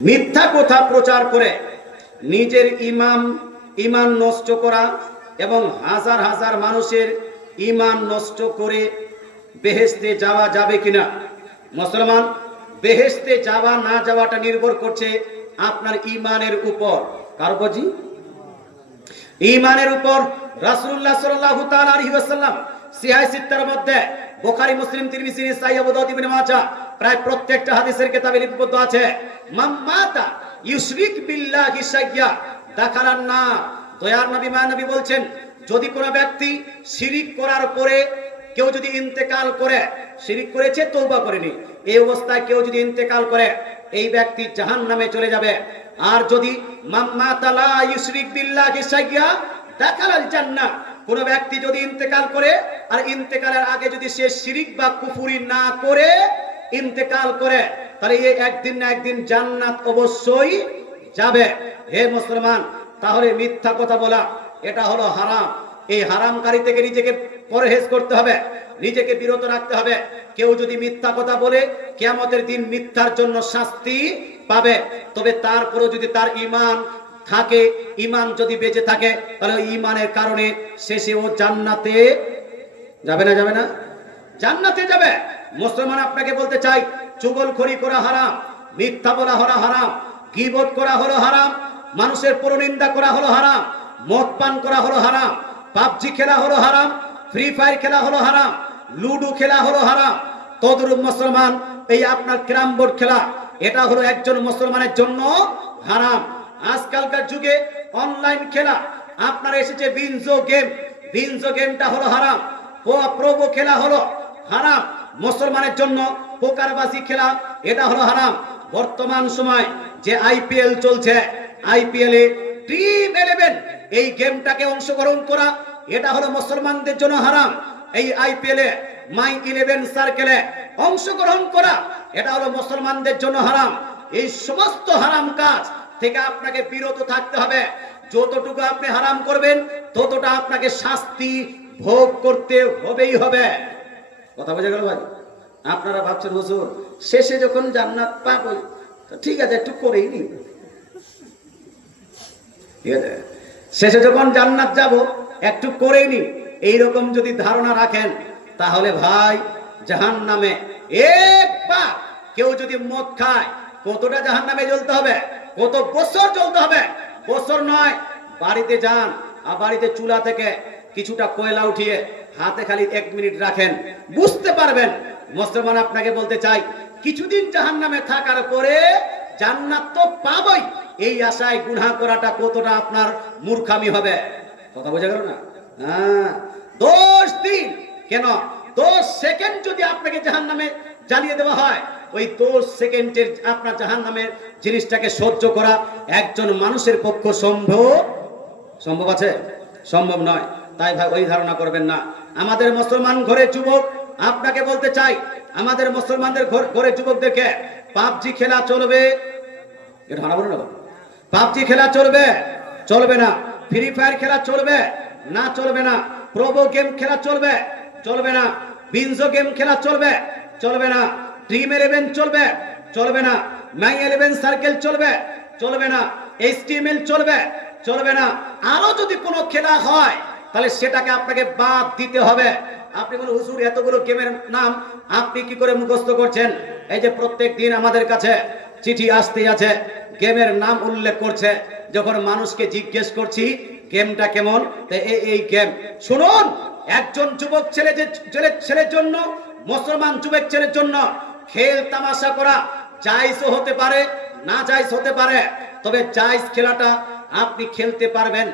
মিথ্যা কথা প্রচার করে নিজের ঈমান নষ্ট করা এবং হাজার হাজার মানুষের ঈমান নষ্ট করে বেহেশতে যাওয়া যাবে কিনা? মুসলমান, বেহেশতে যাওয়া না যাওয়াটা নির্ভর করছে আপনার ঈমানের উপর। কার উপর? জি, ঈমানের উপর। রাসূলুল্লাহ সাল্লাল্লাহু তাআলা আলাইহি ওয়াসাল্লাম সহিহ সিত্তার মধ্যে, বুখারী, মুসলিম, তিরমিজি, নাসাঈ, আবু দাউদ, ইবনে মাজাহ, প্রায় প্রত্যেকটা হাদিসের কিতাবে লিপিবদ্ধ আছে, মান মাতা ইউশরিক বিল্লাহি শাইয়্যা দাখালান নার। দয়ার নবী মানবী বলছেন, যদি কোনো ব্যক্তি শিরিক করার পরে কেউ যদি ইন্তেকাল করে, শিরিক করেছে তওবা করেনি, এই অবস্থায় কেউ যদি ইন্তেকাল করে, এই ব্যক্তি জাহান্নামে চলে যাবে। আর যদি মান মাতা লা ইউশরিক বিল্লাহি শাইয়্যা দাখালাল জান্নাহ, কোন ব্যক্তি যদি ইন্তেকাল করে আর ইন্তেকালের আগে যদি সে শিরিক বা কুফরি না করে ইন্তেকাল করে, তাহলে এই একদিন না একদিন জান্নাত অবশ্যই যাবে। হে মুসলমান, তাহলে মিথ্যা কথা বলা এটা হলো হারাম। এই হারামকারী থেকে নিজেকে পরহেজ করতে হবে, নিজেকে বিরত রাখতে হবে। কেউ যদি মিথ্যা কথা বলে, কিয়ামতের দিন মিথ্যার জন্য শাস্তি পাবে। তবে তারপরেও যদি তার ঈমান থাকে, ঈমান যদি বেঁচে থাকে, তাহলে ঈমানের কারণে শেষে ও জান্নাতে যাবে না? যাবে না? জান্নাতে যাবে। মুসলমান, আপনাকে বলতে চাই, চুগলখড়ি করা হারাম, মিথ্যা বলা হলো হারাম, গীবত করা হলো হারাম, মানুষের পরনিন্দা করা হলো হারাম, মদ পান করা হলো হারাম, পাবজি খেলা হলো হারাম, ফ্রি ফায়ার খেলা হলো হারাম, লুডো খেলা হলো হারাম। তদরূপ মুসলমান, এই আপনার ক্যারাম বোর্ড খেলা, এটা হলো একজন মুসলমানের জন্য হারাম। আজকালকার যুগে অনলাইন খেলা আপনার এসেছে বিনজো গেম, বিনজো গেমটা হলো হারাম। প্রোবো খেলা হলো হারাম মুসলমানের জন্য। পোকারবাজি খেলা, এটা হলো হারাম। বর্তমান সময় যে আইপিএল চলছে, আইপিএল এ টিম 11 এই গেমটাকে অংশগ্রহণ করা, এটা হলো মুসলমানদের জন্য হারাম। এই আইপিএল এ মাই 11 সার্কেলে অংশগ্রহণ করা, এটা হলো মুসলমানদের জন্য হারাম। এই সমস্ত হারাম কাজ থেকে আপনাকে বিরত থাকতে হবে। যতটুকু আপনি হারাম করবেন, ততটা আপনাকে শাস্তি ভোগ করতে হবেই হবে। কথা বোঝা গেল ভাই? আপনারা ভাবছেন, হুজুর শেষে যখন জান্নাত পাবো, ঠিক আছে একটু করেই নি, ঠিক আছে, শেষে যখন জান্নাত যাব একটু করেই নি, এইরকম যদি ধারণা রাখেন, তাহলে ভাই জাহান্নামে একবার কেউ যদি মদ খায়, কতটা জাহান্নামে জ্বলতে হবে, কত বছর জ্বলতে হবে? বছর নয়, বাড়িতে যান, আর বাড়িতে চুলা থেকে কিছুটা কয়লা উঠিয়ে হাতে খালি 1 মিনিট রাখেন, বুঝতে পারবেন। মুসলমান, আপনাকে বলতে চাই, কিছুদিন জাহান্নামে থাকার পরে জান্নাত তো পাবই, এই আশায় গুনাহ করাটা কতটা আপনার মূর্খামি হবে। কথা বোঝা গেল না? হ্যাঁ, 10 দিন কেন 10 সেকেন্ড যদি আপনাকে জাহান্নামে জ্বালিয়ে দেওয়া হয়, ওই 10 সেকেন্ডের আপনার জাহান্নামের জিনিসটাকে সহ্য করা একজন মানুষের পক্ষে সম্ভব আছে? সম্ভব নয়। তাই ভাই ওই ধারণা করবেন না। আমাদের মুসলমান ঘরে যুবক, আপনাকে বলতে চাই, আমাদের মুসলমানদের ঘরে যুবকদেরকে পাবজি খেলা চলবে, এটা হারাবো না। পাবজি খেলা চলবে? চলবে না। ফ্রি ফায়ার খেলা চলবে না? চলবে না। প্রোবো গেম খেলা চলবে? চলবে না। বিনজো গেম খেলা চলবে? চলবে না। ড্রিম 11 চলবে? চলবে না। মাই 11 সার্কেল চলবে? চলবে না। এইচটিএমএল চলবে? চলবে না। আরো যদি কোনো খেলা হয়, তাহলে সেটাকে আপনাকে বাদ দিতে হবে। আপনি বলেন, হুজুর এতগুলো গেমের নাম আপনি কি করে মুখস্থ করছেন? এই যে প্রত্যেক দিন আমাদের কাছে চিঠি আসতেই আছে, গেমের নাম উল্লেখ করছে। যখন মানুষকে জিজ্ঞেস করছি গেমটা কেমন, এই গেম শুনুন, একজন যুবক ছেলের জন্য, মুসলমান যুবক ছেলের জন্য খেল তামাশা করা জায়েজও হতে পারে, না জায়েজ হতে পারে। তবে জায়েজ খেলাটা আপনি খেলতে পারবেন।